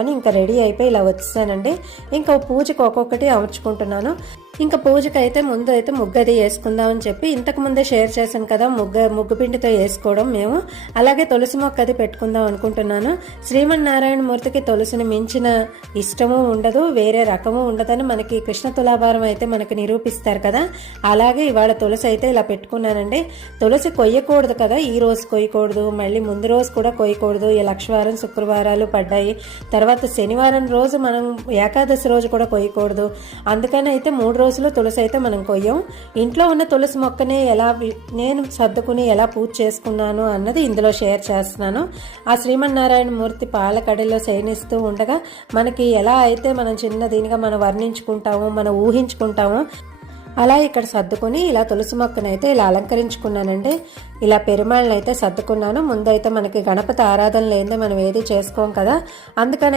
అని ఇంకా రెడీ అయిపోయి ఇలా వచ్చేసానండి. ఇంకా పూజకి ఒక్కొక్కటి అమర్చుకుంటున్నాను. ఇంకా పూజకి అయితే ముందు అయితే ముగ్గు అది వేసుకుందాం అని చెప్పి ఇంతకు ముందే షేర్ చేశాను కదా, ముగ్గు పిండితో వేసుకోవడం మేము. అలాగే తులసి మొక్క అది పెట్టుకుందాం అనుకుంటున్నాను. శ్రీమన్నారాయణ మూర్తికి తులసిని మించిన ఇష్టము ఉండదు, వేరే రకము ఉండదని మనకి కృష్ణ తులాభారం అయితే మనకి నిరూపిస్తారు కదా. అలాగే ఇవాళ తులసి అయితే ఇలా పెట్టుకున్నానండి. తులసి కొయ్యకూడదు కదా, ఈ రోజు కొయ్యకూడదు, మళ్ళీ ముందు రోజు కూడా కొయ్యకూడదు. ఈ లక్షవారం శుక్రవారాలు పడ్డాయి, తర్వాత శనివారం రోజు మనం ఏకాదశి రోజు కూడా కొయ్యకూడదు. అందుకని అయితే 3 రోజులు తులసి అయితే మనం కొయ్యం. ఇంట్లో ఉన్న తులసి మొక్కనే నేను సర్దుకుని ఎలా పూజ చేసుకున్నాను అన్నది ఇందులో షేర్ చేస్తున్నాను. ఆ శ్రీమన్నారాయణ మూర్తి పాలకడిలో శయనిస్తూ ఉండగా మనకి ఎలా అయితే మనం చిన్న దీనిగా మనం వర్ణించుకుంటామో, మనం ఊహించుకుంటామో అలా ఇక్కడ సర్దుకుని ఇలా తులసి మొక్కనైతే ఇలా అలంకరించుకున్నానండి. ఇలా పెరుమాళ్ళని అయితే సర్దుకున్నాను. ముందైతే మనకి గణపతి ఆరాధన లేదే మనం ఏది చేసుకోం కదా, అందుకనైతే